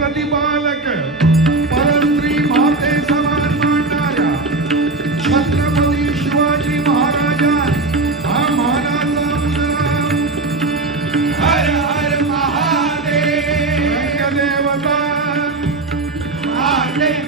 प्रतिपालक परस्त्री माते समान मानणाऱ्या छत्रपती शिवाजी महाराजा हा मानाचा मुलगा. हर हर महादेव. देवता महादेव.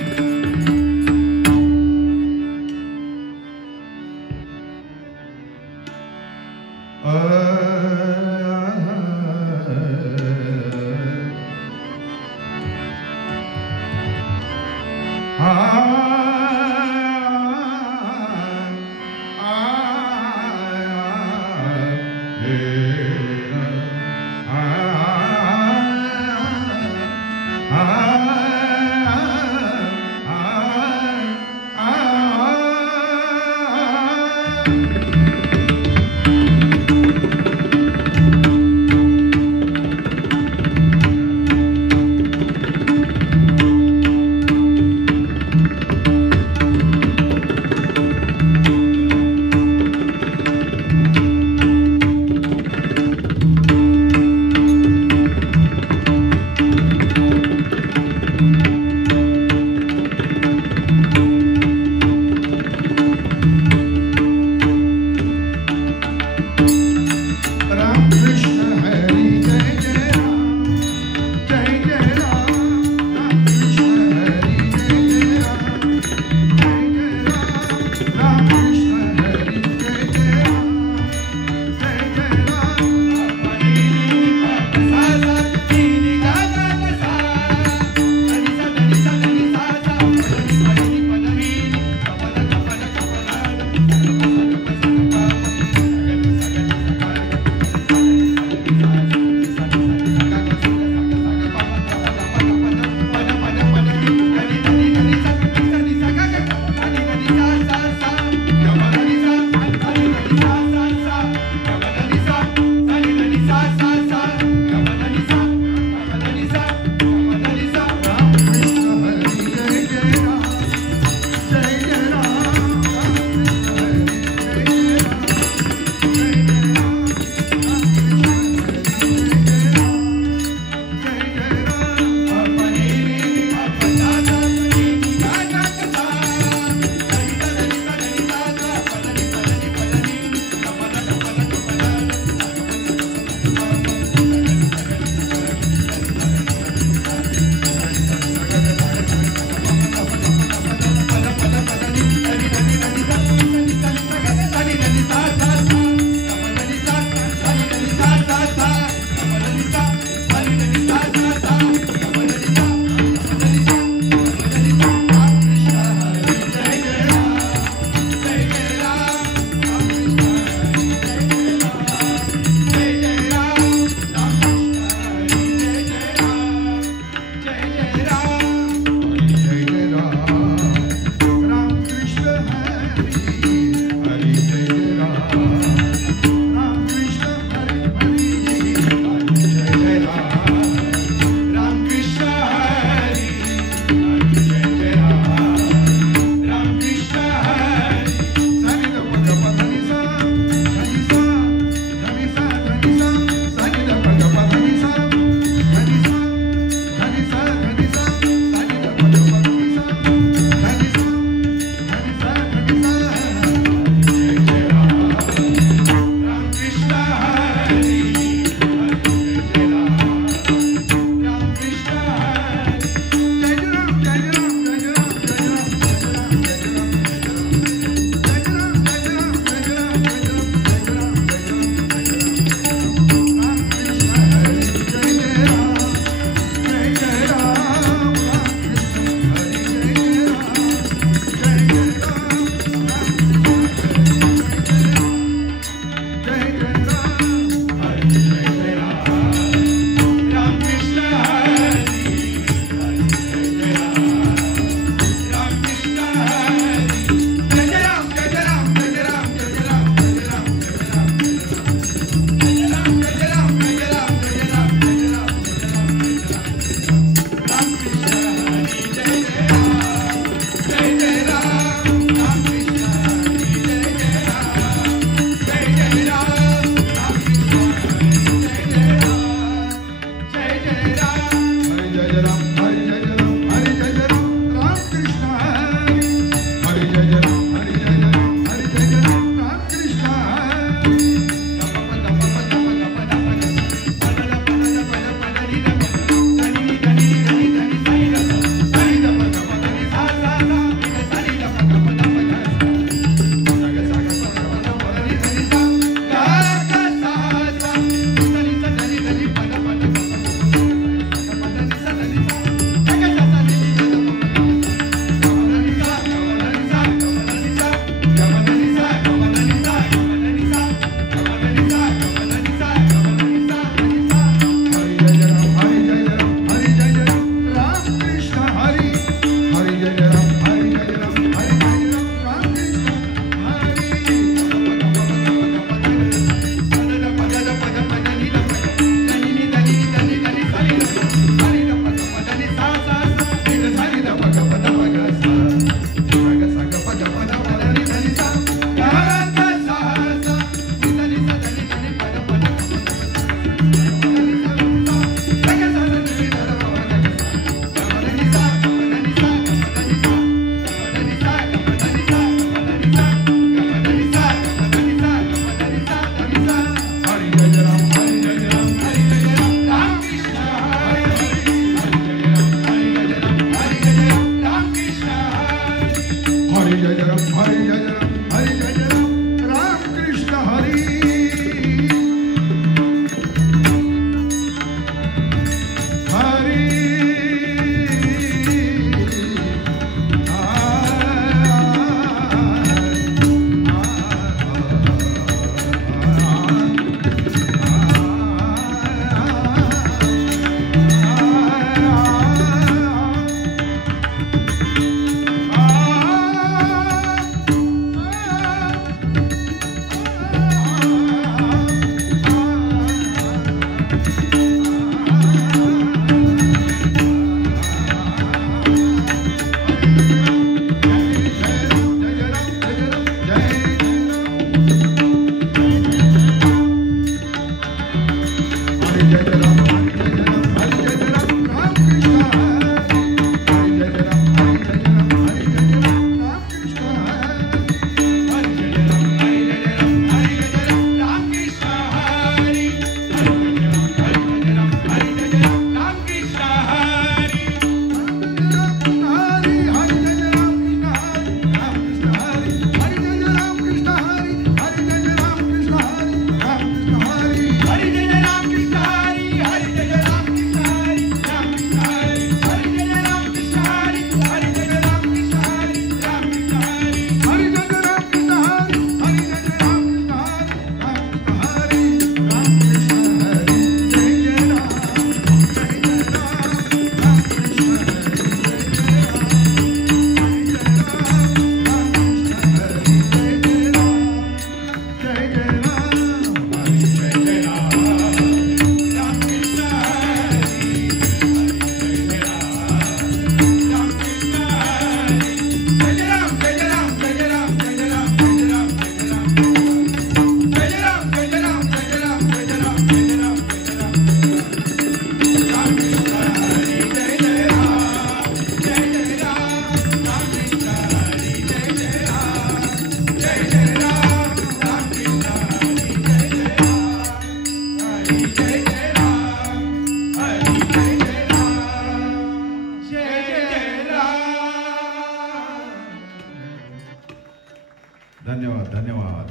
धन्यवाद धन्यवाद.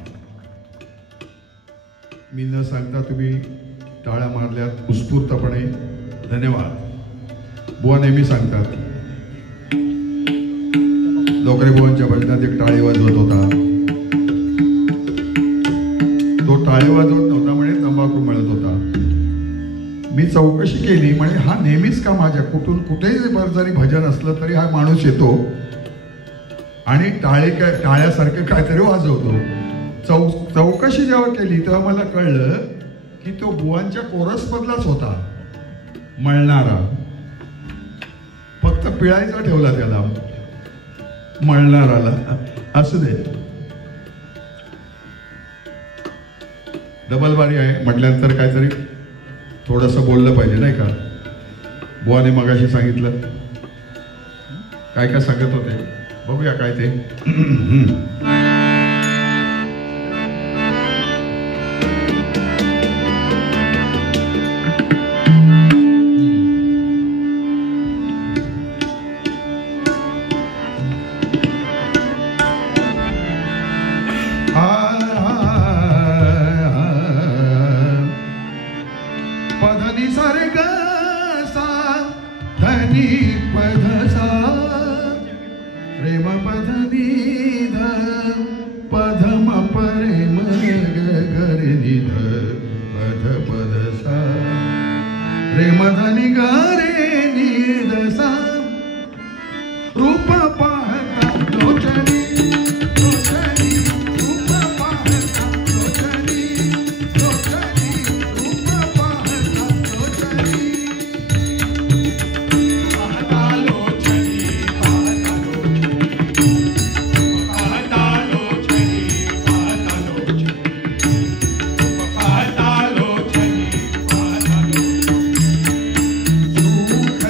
मी न सांगता तुम्ही टाळ्या मारल्यात उत्स्फूर्तपणे. धन्यवाद. बुवा नेहमी सांगतात, डोकरे बुवांच्या भजनात एक टाळी वाजवत होता. तो टाळी वाजवत नव्हता म्हणे, तंबाखू मिळत होता. मी चौकशी केली म्हणे हा नेहमीच का माझ्या कुठेही जरी भजन असलं तरी हा माणूस येतो आणि टाळ्यासारखं काहीतरी वाजवतो. चौकशी जेव्हा केली तेव्हा मला कळलं की तो बुवांच्या कोरस मधलाच होता, मळणारा. फक्त पिळायचा ठेवला त्याला, मळणाराला. असू दे, डबल बारी आहे म्हटल्यानंतर काहीतरी थोडंसं बोललं पाहिजे नाही का. बुवाने मगाशी सांगितलं, काय काय सांगत होते बघूया काय ते. पधनी सारे ग सा धनी पध सा प्रेम पधनी ध पधम प्रेम ग निध पध पद सा प्रेम धनी ग रे निध सा रूप पाहता लोचनी लोचनी रूप पाहता लोचनी लोचनी रूप पाहता लोचनी पाहता लोचनी पाहता लोचनी पाहता लोचनी पाहता लोचनी पाहता लोचनी पाहता लोचनी सुख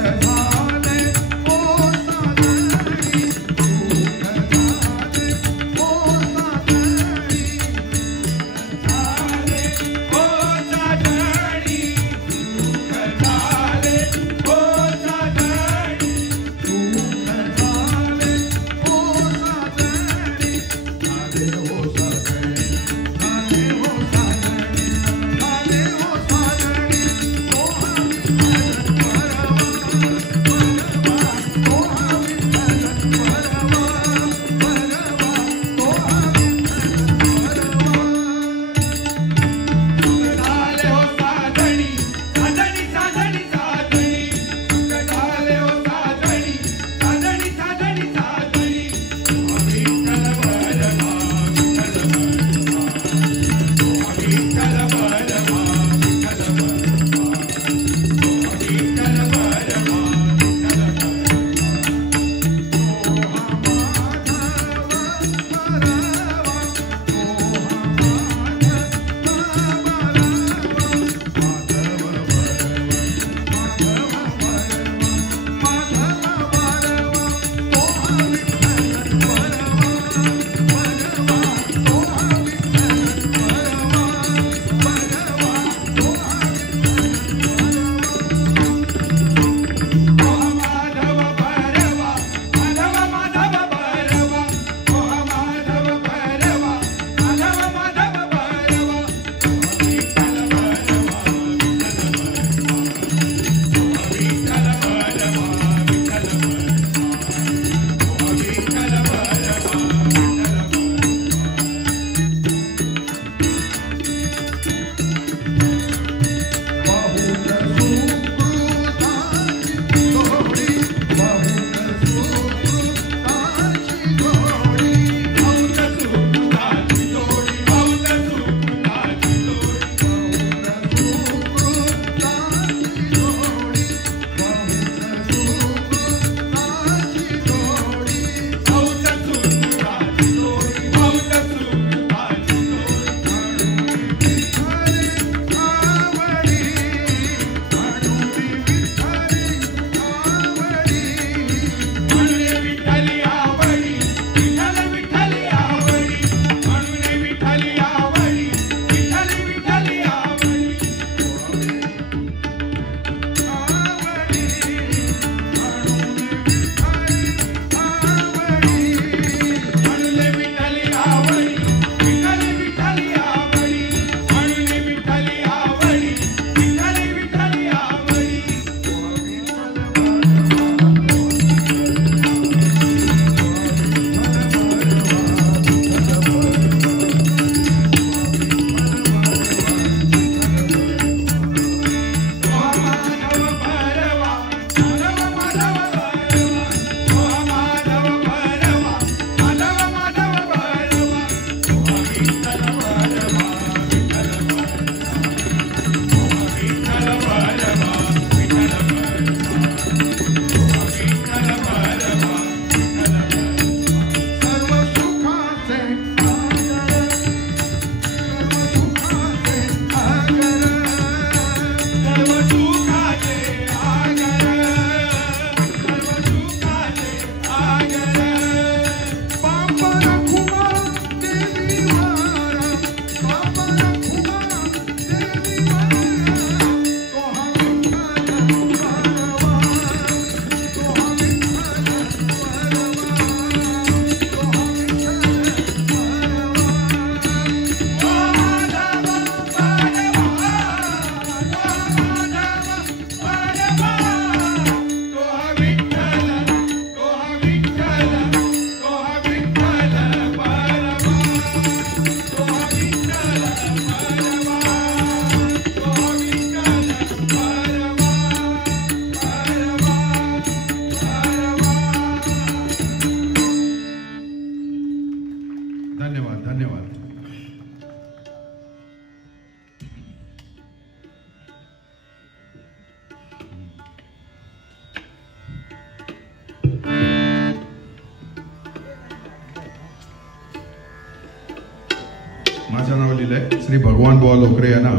आलेलं आहे. श्री भगवान बुवा लोकरे यांना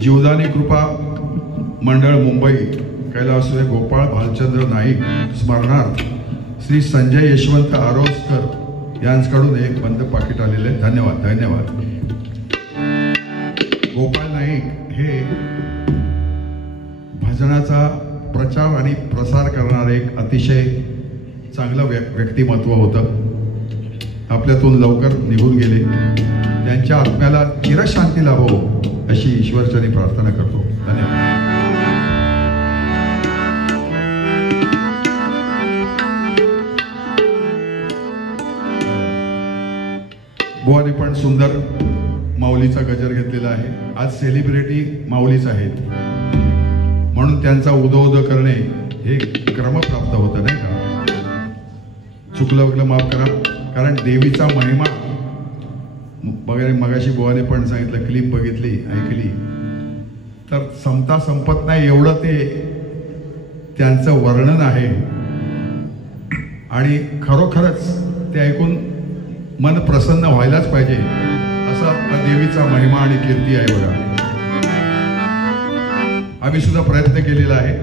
जीवदानी कृपा मंडळ मुंबई कैलासवासी गोपाळ भालचंद्र नाईक स्मरणार्थ श्री संजय यशवंत आरोसकर यांच्याकडून एक बंद पाकिट आलेलं आहे. धन्यवाद धन्यवाद. गोपाळ नाईक हे भजनाचा प्रचार आणि प्रसार करणारे एक अतिशय चांगलं व्यक्तिमत्व होतं. आपल्यातून लवकर निघून गेले. त्यांच्या आत्म्याला चिरशांती लाभो अशी ईश्वरचरणी प्रार्थना करतो. धन्यवाद. बुवाने पण सुंदर माऊलीचा गजर घेतलेला आहे. आज सेलिब्रिटी माऊलीच आहेत म्हणून त्यांचा उदो करणे हे क्रमप्राप्त होतं नाही का. चुकलं वगैरे माफ करा. कारण देवीचा महिमा वगैरे मगाशी बुवाने पण सांगितलं. क्लिप बघितली ऐकली तर संपत नाही एवढं ते त्यांचं वर्णन आहे. आणि खरोखरच ते ऐकून मन प्रसन्न व्हायलाच पाहिजे असा देवीचा महिमा आणि कीर्ती आहे बघा. आम्ही सुद्धा प्रयत्न केलेला आहे.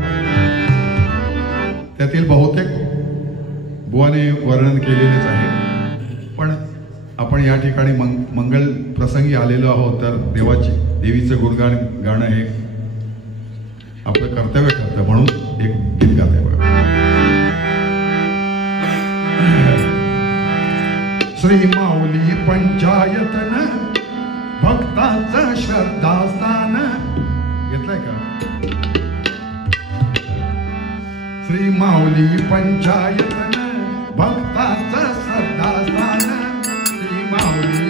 त्यातील बहुतेक बुवाने वर्णन केलेलेच आहे. पण आपण या ठिकाणी मंगल प्रसंगी आलेलो आहोत तर देवीचं गुणगान गाणं हे आपलं कर्तव्य ठरतं म्हणून एक गीत गात आहे बघा. श्री माऊली पंचायतन भक्ताचं श्रद्धास्थान घेतलंय का. श्री माऊली पंचायतन भक्ताचं श्रद्धास्थान. श्री माऊली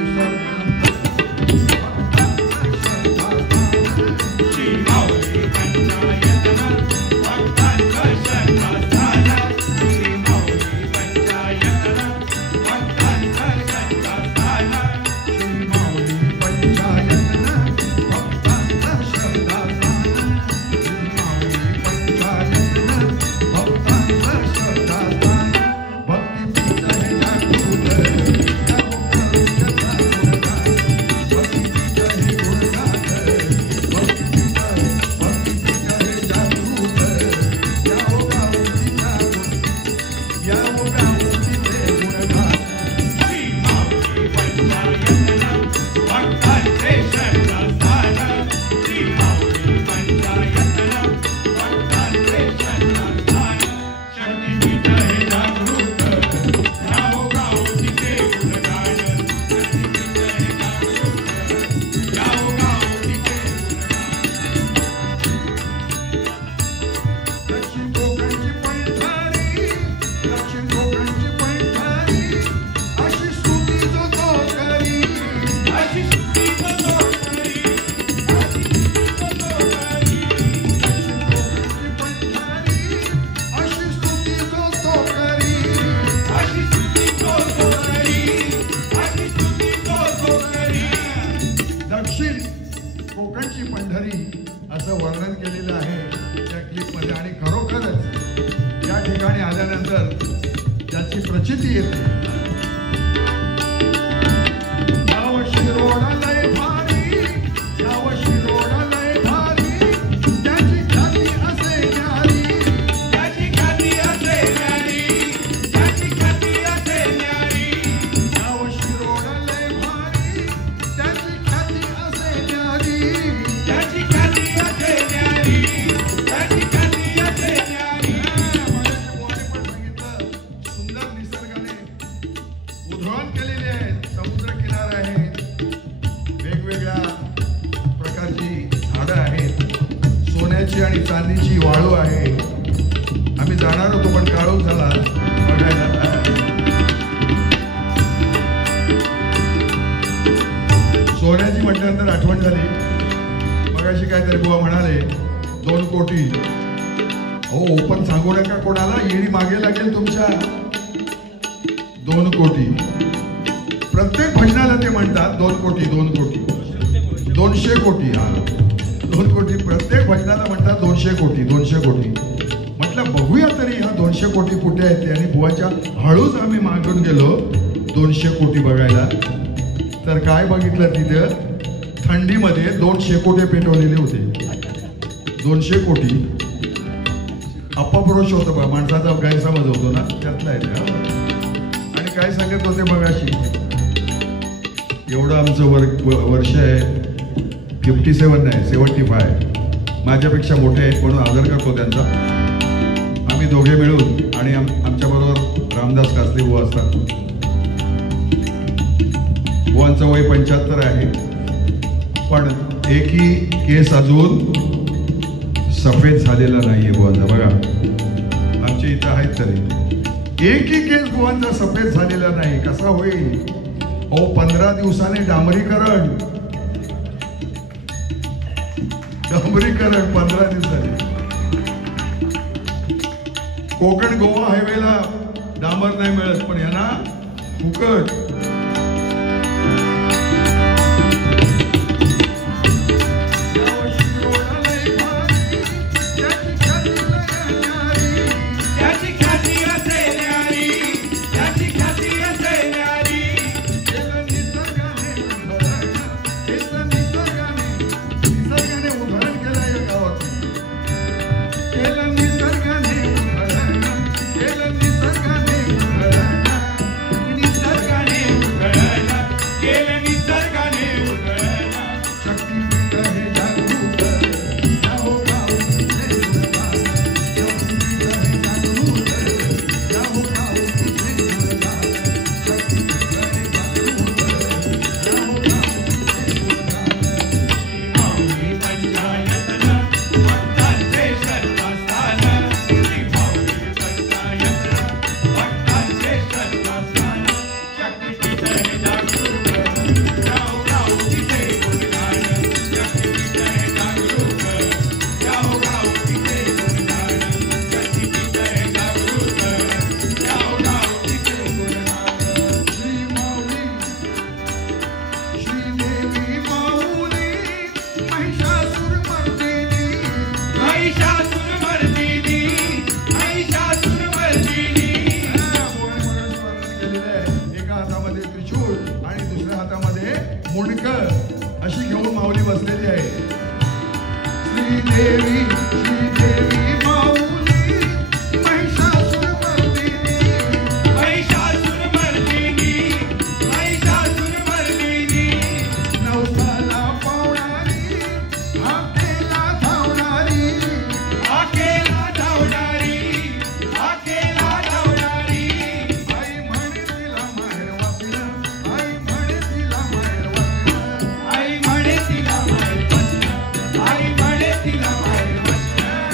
कोकणची पंढरी असं वर्णन केलेलं आहे त्या क्लिपमध्ये. आणि खरोखरच या ठिकाणी आल्यानंतर त्याची प्रचिती येते. यावर्षी रोड लय भारी, यावर्षी रोड लय भारी, त्याची ख्याती असे न्यारी, त्याची ख्याती असे न्यारी, त्याची ख्याती असे न्यारी. यावर्षी रोड लय भारी, त्याची ख्याती असे न्यारी, त्याची ख्याती असे न्यारी, त्याची ख्याती असे न्यारी. बुवाने पण सांगितलं सुंदर निसर्गाने उधळण केलेली आहे. समुद्र किनारा आहे, वेगवेगळ्या प्रकारची झाडं आहेत, सोन्याची आणि चांदीची वाळू आहे. आम्ही जाणार होतो पण काळोख झाला बघायला. सोन्याची म्हटल्यानंतर आठवण झाली. मगाशी काहीतरी बुवा म्हणाले 2 कोटी. हो ओपन सांगू नका कोणाला, ईडी मागे लागेल तुमच्या. 2 कोटी प्रत्येक भजनाला ते म्हणतात. 2 कोटी 2 कोटी 200 कोटी. हा 2 कोटी प्रत्येक भजनाला म्हणतात. 200 कोटी 200 कोटी. म्हटलं बघूया तरी हा 200 कोटी कुठे येते. आणि बुवाच्या हळूच आम्ही मागून गेलो 200 कोटी बघायला. तर काय बघितलं तिथं थंडीमध्ये 200 कोटी पेटवलेले होते. 200 कोटी. अप्पापुरुष होतं बघा, माणसाचा गैरसमज होतो ना, त्यातला आहे ते. आणि काय सांगत होते बघाशी, एवढं आमचं वर्ष आहे 57 नाही 75, माझ्यापेक्षा मोठे आहेत म्हणून आदर करतो त्यांचा. आम्ही दोघे मिळून आणि आमच्याबरोबर रामदास कासले बुवा असतात. बुवांचं वय 75 आहे, पण एकही केस अजून सफेद झालेला नाहीये बुवांचा. बघा आमच्या इथं आहेत तरी एकही केस बुवांचा सफेद झालेला नाही. कसा होईल? 15 दिवसाने डांबरीकरण 15 दिवसाने. कोकण गोवा हायवेला डांबर नाही मिळत, पण यांना फुकट. मुंडक अशी घेऊन माऊली बसलेली आहे. श्रीदेवी श्रीदेवी माऊली महिषासुरमर्दिनी महिषासुरमर्दिनी महिषासुरमर्दिनी. नवसाला पावणारी हाकेला धावणारी हाकेला धावणारी हाकेला धावणारी. आई म्हणे तिला माहेर वाचलं आई म्हणे तिला माहेर वाचलं आई म्हणे तिला माहेर वाचलं आई म्हणे तिला माहेर वाचलं.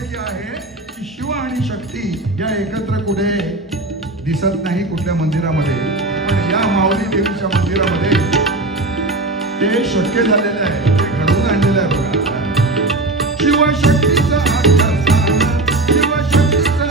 की आहे की शिव आणि शक्ती या एकत्र कुठे दिसत नाही कुठल्या मंदिरामध्ये, पण या माऊली देवीच्या मंदिरामध्ये ते शक्य झालेलं आहे, ते घडवून आणलेलं आहे बघा. शिवशक्तीचा अभ्यास, शिवशक्तीचा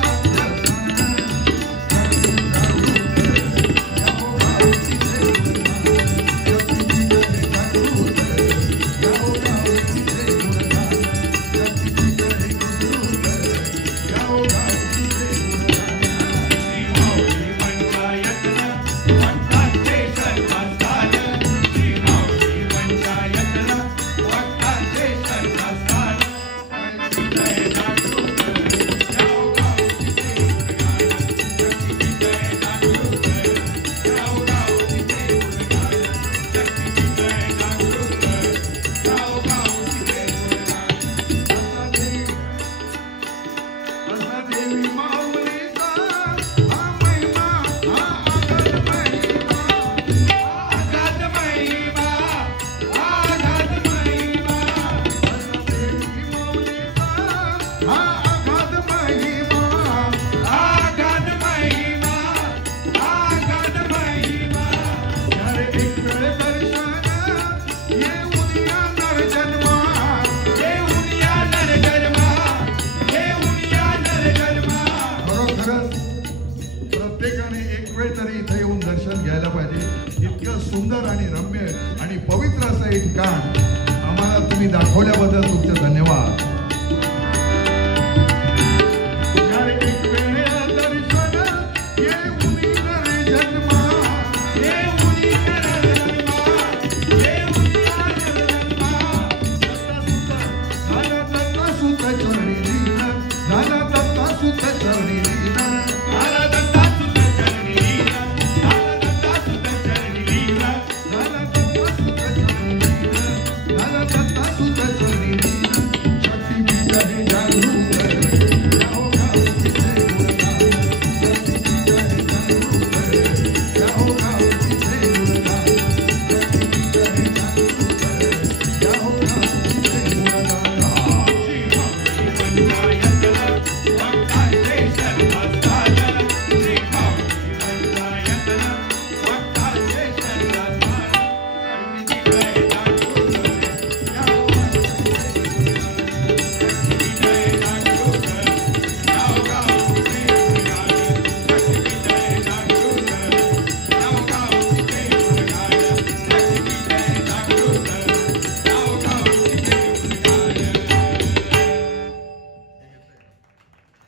प्रत्येकाने एक वेळ तरी इथे येऊन दर्शन घ्यायला पाहिजे. इतकं सुंदर आणि रम्य आणि पवित्र असं एक ठिकाण आम्हाला तुम्ही दाखवल्याबद्दल तुमचे धन्यवाद.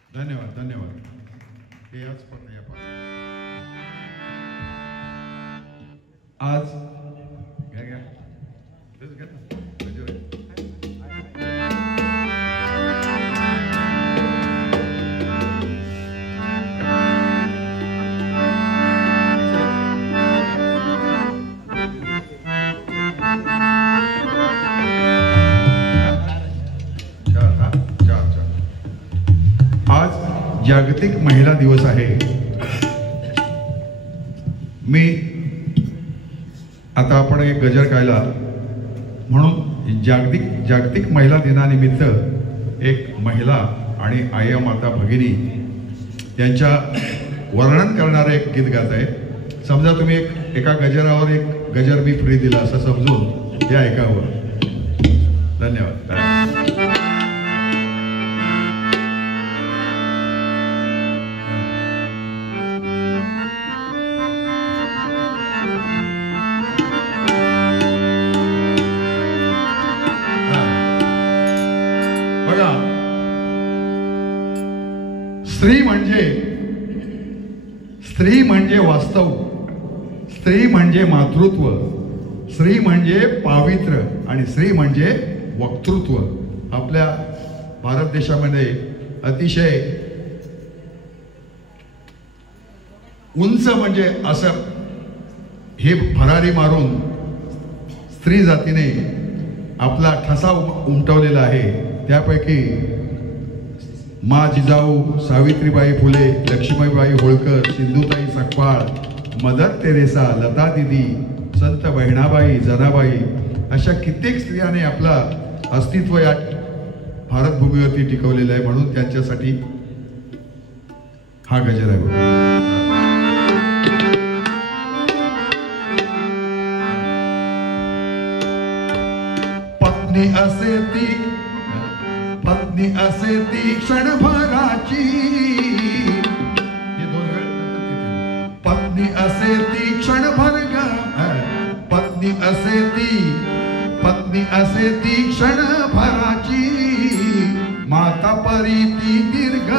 धन्यवाद धन्यवाद. हे आज आज घ्या घ्या घ्या जागतिक महिला दिवस आहे. मी आता आपण एक गजर गायला म्हणून जागतिक महिला दिनानिमित्त एक महिला आणि आया माता भगिनी यांच्या वर्णन करणारं एक गीत गात आहे. समजा तुम्ही एका गजरावर एक गजर मी फ्री दिला असं समजून हे ऐकावं. धन्यवाद. स्त्री म्हणजे वास्तव, स्त्री म्हणजे मातृत्व, स्त्री म्हणजे पावित्र्य आणि स्त्री म्हणजे वक्तृत्व. आपल्या भारत देशामध्ये अतिशय उंच म्हणजे असं हे भरारी मारून स्त्री जातीने आपला ठसा उमटवलेला आहे. त्यापैकी मा जिजाऊ, सावित्रीबाई फुले, लक्ष्मीबाई होळकर, सिंधुताई सकपाळ, मदर तेरेसा, लता दिदी, संत बहिणाबाई, जनाबाई अशा कित्येक स्त्रियांनी आपला अस्तित्व या भारतभूमीवरती टिकवलेलं आहे, म्हणून त्यांच्यासाठी हा गजर आहे बघा. पत्नी असे ती क्षणभराची, पत्नी असे ती क्षणभर ग, पत्नी असे ती क्षणभराची, माता परी ती दीर्घ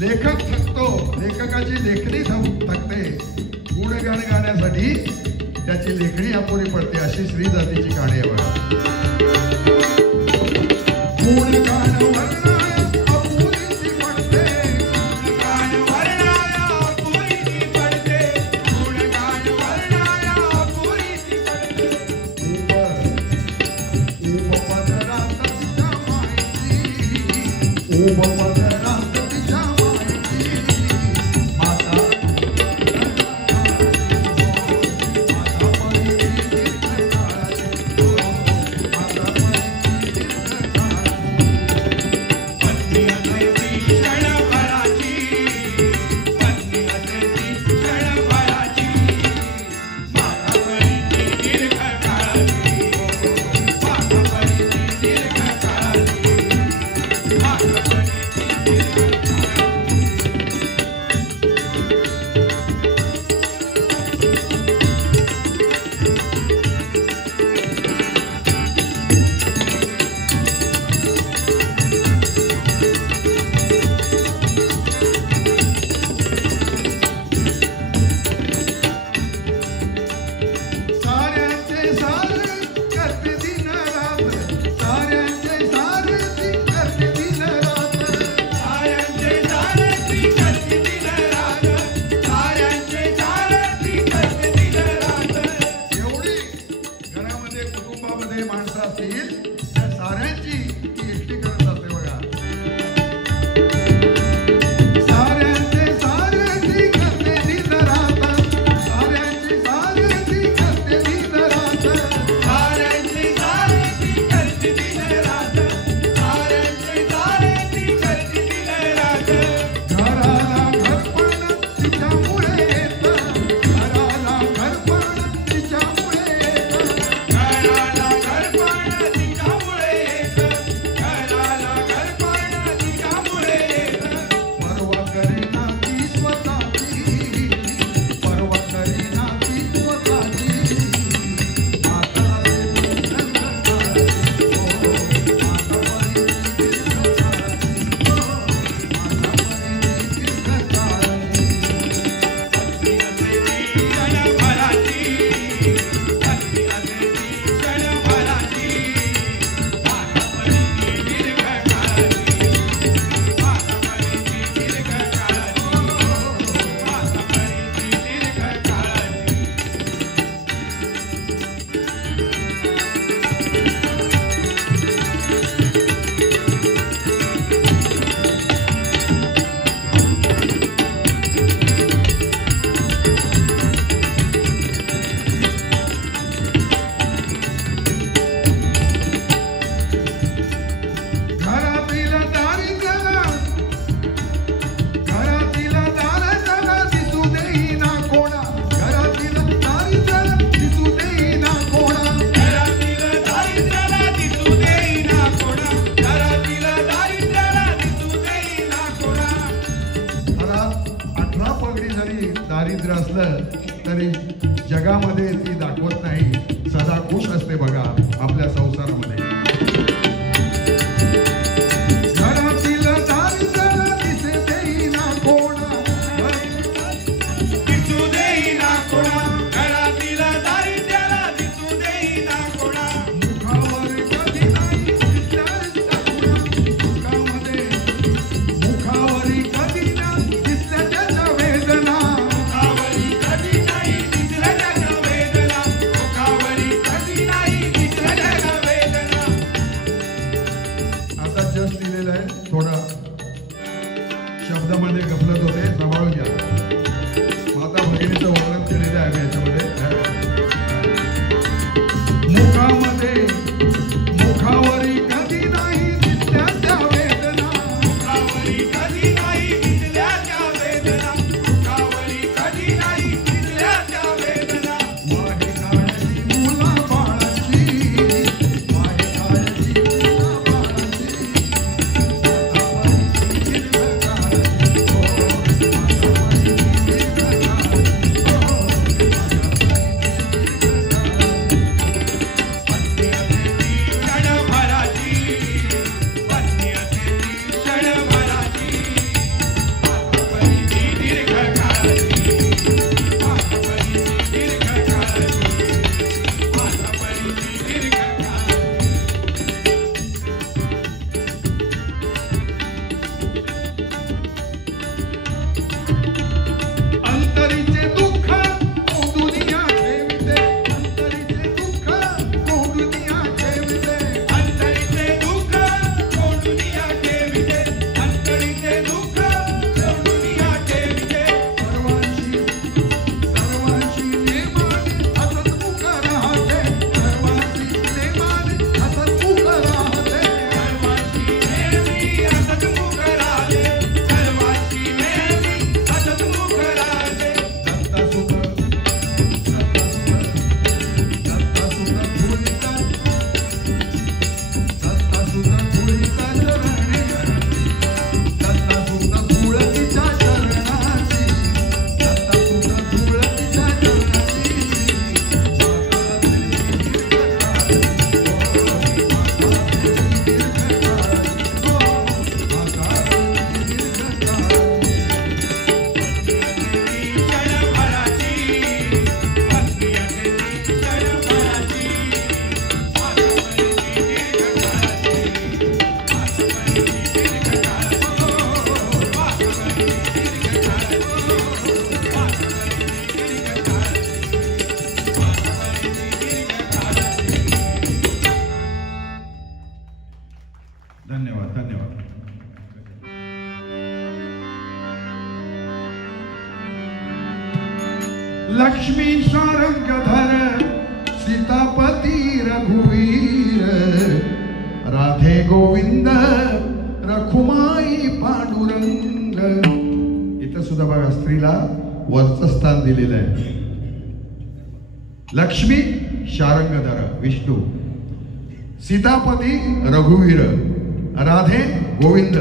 लेखक थकतो, लेखकाची लेखणी थकते, गुणगान गाण्यासाठी त्याची लेखणी अपुरी पडते, अशी श्री जातीची कहाणी आहे बघा. गुणगान वर्णाय अपुरीची पडते, गुणगान वर्णाय अपुरीची पडते, गुणगान वर्णाय अपुरीची पडते. उपपदरात तिच्या माहिती, उपपदरात तिच्या जगामध्ये ती दाखवत नाही, सदा खुश असते बघा आपल्या संसारामध्ये. घरातील दारिद्र्याला दिसे देईना कोणा, दिसू देईना कोणा, घरातील दारिद्र्याला दिसू देईना कोणा. मुखावर कधी नाही दिसल्या मुखामध्ये, मुखावरी कधी नाही दिसल्या त्याच्या वेदना. मुखावरी कधी नाही दिसल्या त्याच्या वेदना, मुखावरी कधी नाही दिसल्या त्याच्या वेदना. आता जस्ट लिहिलेलं आहे, थोडा शब्दामध्ये गफलत होते, सांभाळून घ्या. माता भगिनीचं वर्णन केलेलं आहे मी याच्यामध्ये. मुखामध्ये, मुखावरी कधी नाही दिसल्या त्या वेदना. मुखावरी कधी नाही दिसल्या त्या वेदना, मुखावरी कधी नाही दिसल्या त्या वेदना. माहे काळजी मुला बाळाची, माहे काळजी मुला बाळाची. क्षणभराची, पत्नी असे ती क्षणभराची. मातापरीची दीर्घकाळाची, मातापरीची दीर्घकाळाची, मातापरीची दीर्घकाळाची. अंतरीचे दुःख दुनिया ठेविते, अंतरीचे दुःख दुनिया ठेविते. अंतरीचे दुःख सोडूनिया ठेविते, अंतरीचे दुःख सोडूनिया ठेविते. सर्वांशी, सर्वांशी नेमाने हसतमुख राहते, सर्वांशी नेमाने हसतमुख राहते. सर्वांशी नेहमी हसतमुख राहते, सर्वांशी नेहमी हसतमुख राहते. दत्तासुत, दत्तासुत धुळीचा, दत्तासुत धुळीचा चरणी, दत्तासुत धूळ तिच्या चरणाची, दत्तासुत धूळ तिच्या चरणाची. क्षणभराची, पत्नी असे ती क्षणभराची. मातापरीची दीर्घकाळाची, मातापरीची दीर्घकाळाची, मातापरीची दीर्घकाळाची, मातापरीची दीर्घकाळाची, मातापरीची दीर्घकाळाची. धन्यवाद, धन्यवाद. लक्ष्मी शारंगधर सीतापती रघुवीर, राधे गोविंद रखुमाई पांडुरंग. इथं सुद्धा बघा स्त्रीला वरचं स्थान दिलेलं आहे. लक्ष्मी शारंगधर विष्णू, सीतापती रघुवीर, राधे गोविंद,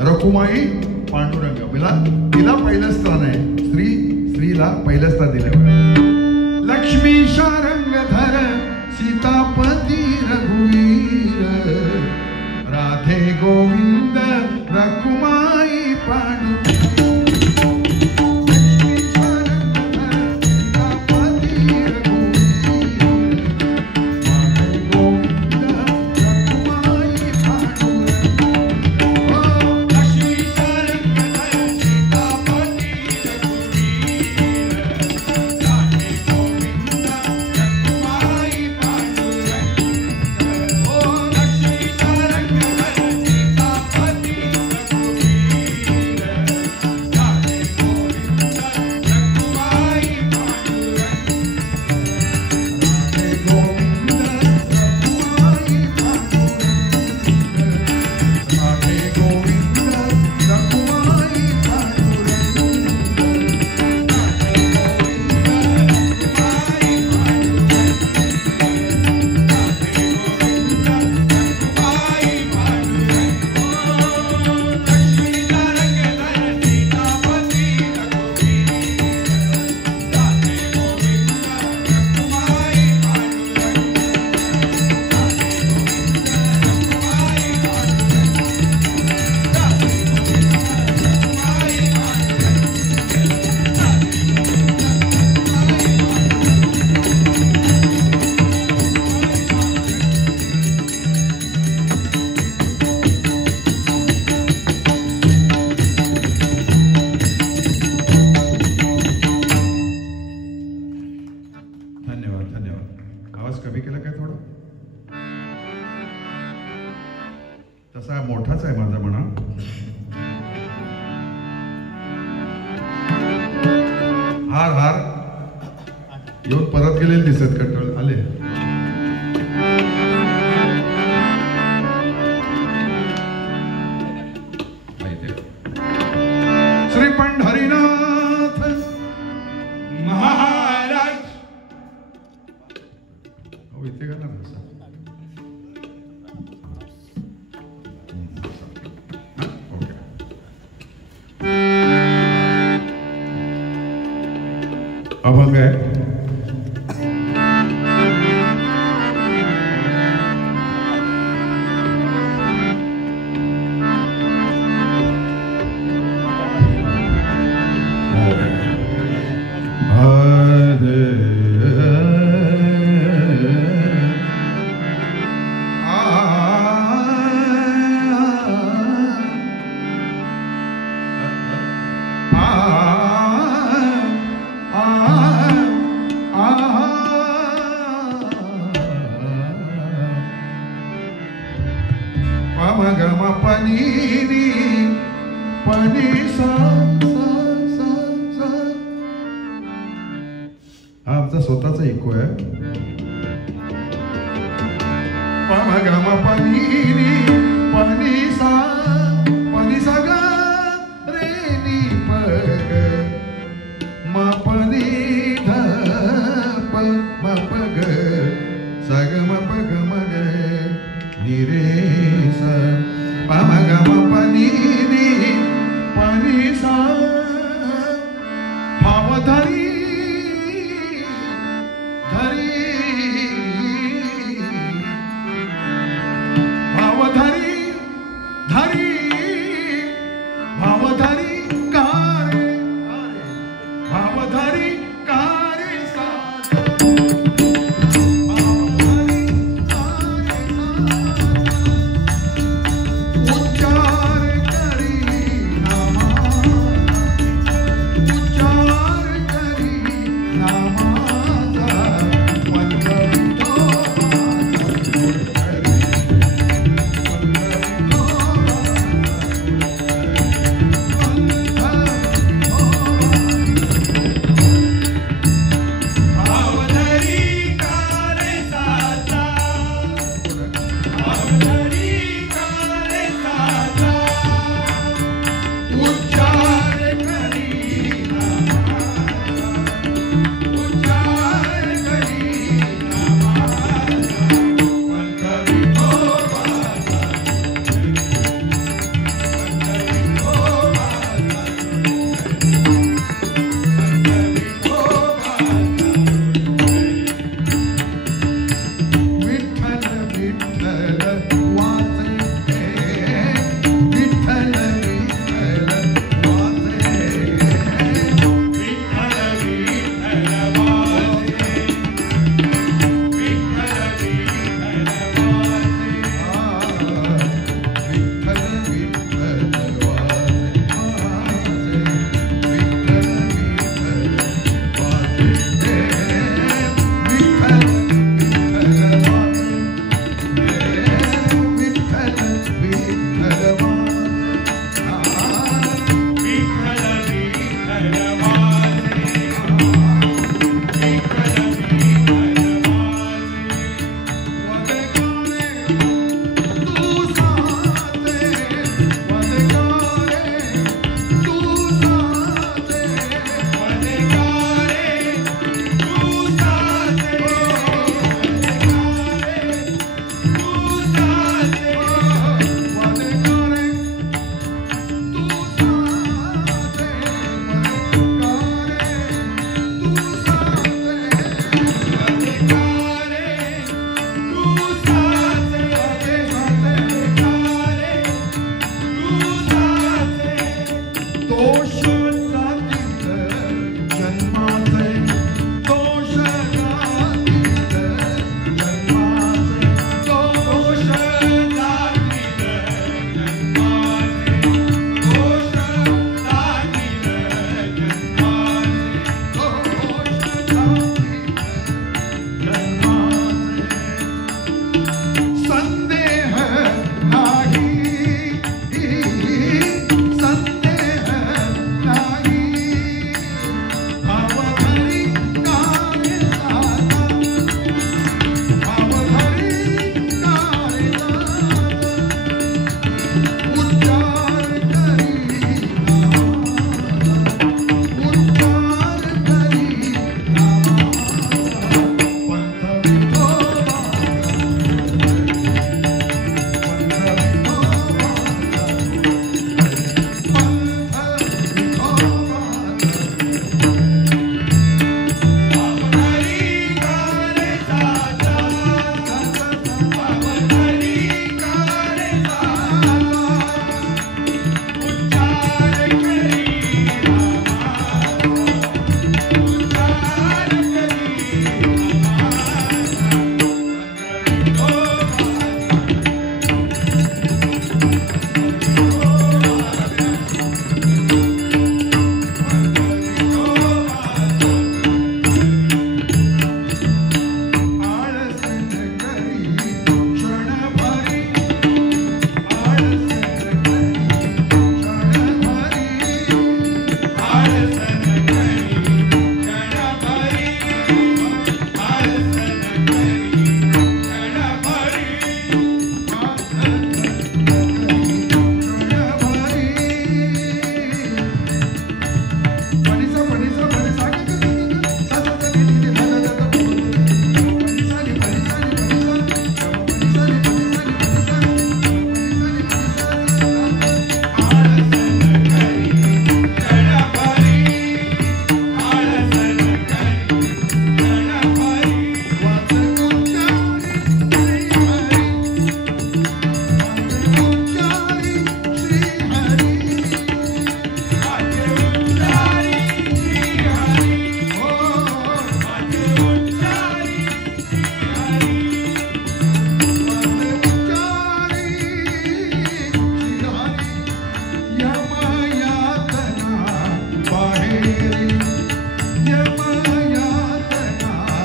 रखुमाई पांडुरंग. तिला पहिलं स्थान आहे. स्त्रीला पहिलं स्थान दिलं. लक्ष्मी शारंगधर सीतापती रघुवीर, राधे गोविंद रखुमाई पांडुरंग. लक्ष्मी शारंगधर सीतापती रघुवीर, राधे गोविंद रखुमाई पांडुरंग. लक्ष्मी शारंगधर सीतापती रघुवीर, राधे गोविंद रखुमाई पांडुरंग. लक्ष्मी शारंगधर सीतापती रघुवीर, आवाज कमी केला काय थोडा? तसा मोठाच आहे माझा म्हणा. हार हार येऊन परत गेलेले दिसत कंटाळ आले. श्री पंढरीनाथ महाराज इथे का ना अभंग आहे. हा आमचा स्वतःचा इको आहे. पमगम पनी पनी सा ग रे नी पग म पनी ध प म पग स ग म पग म ग नि रे स पमगम पनी पनी सा भावधरी धरी भावधरी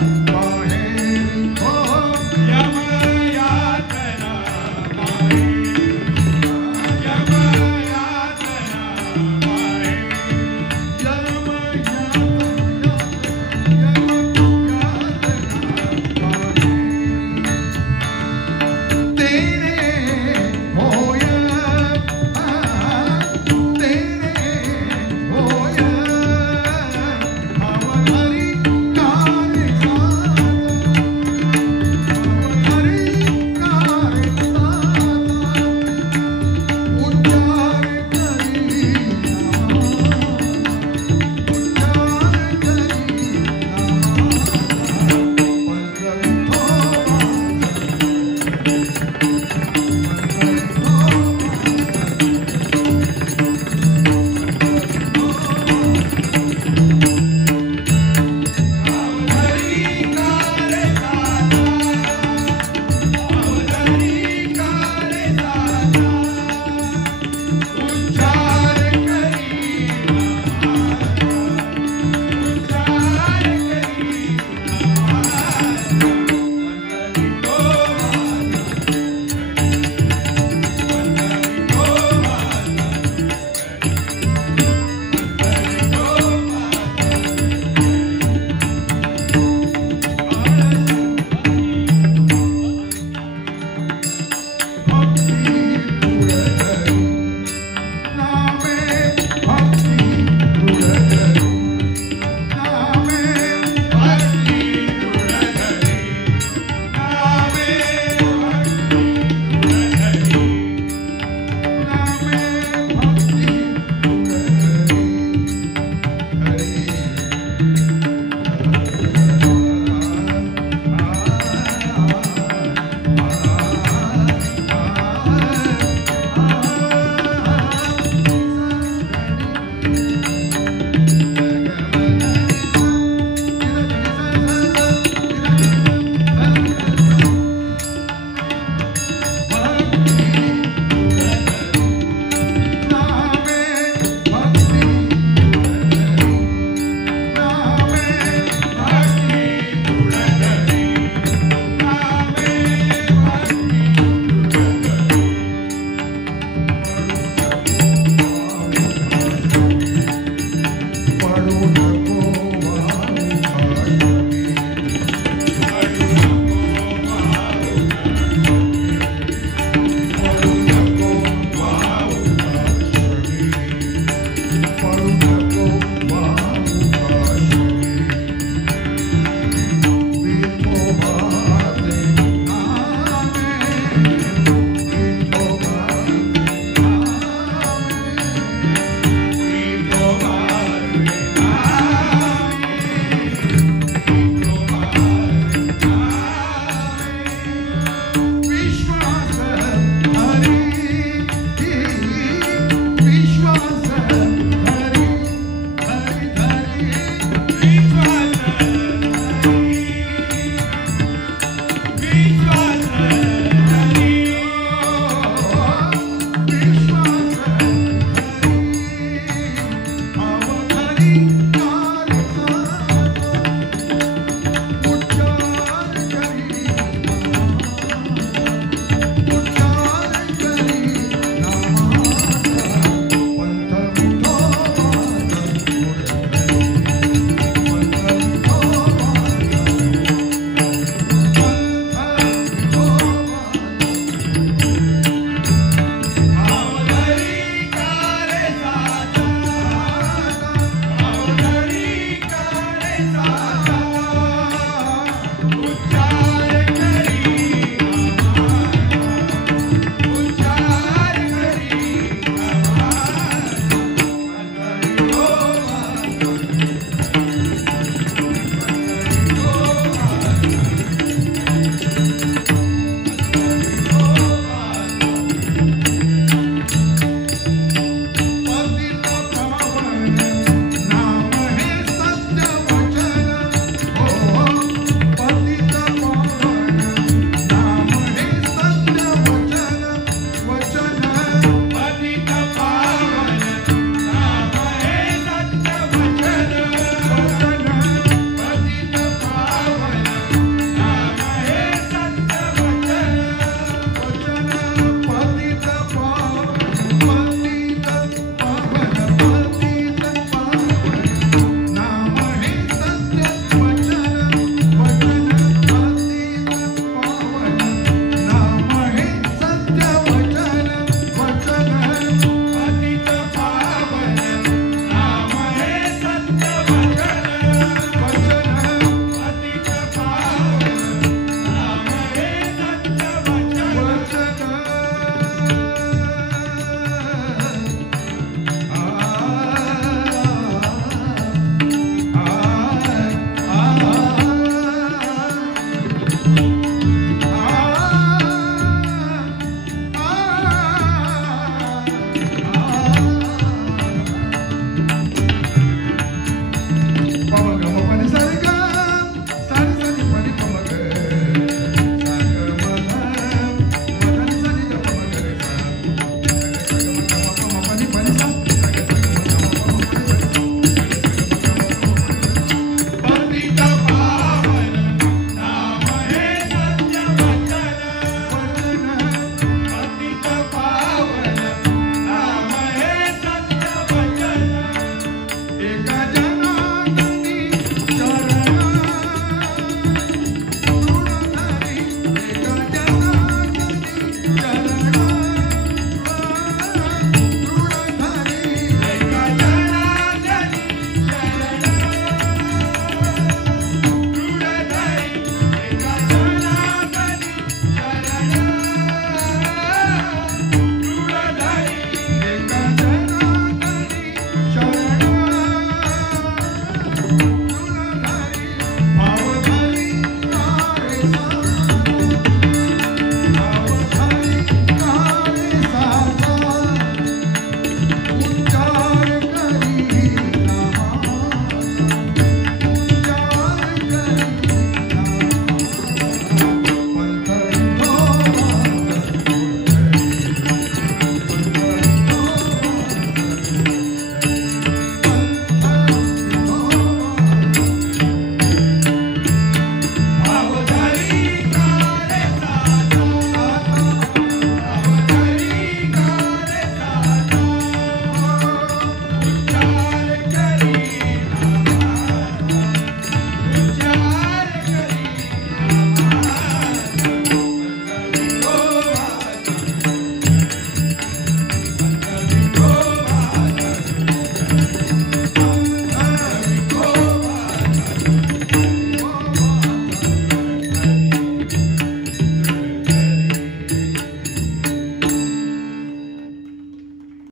वेदना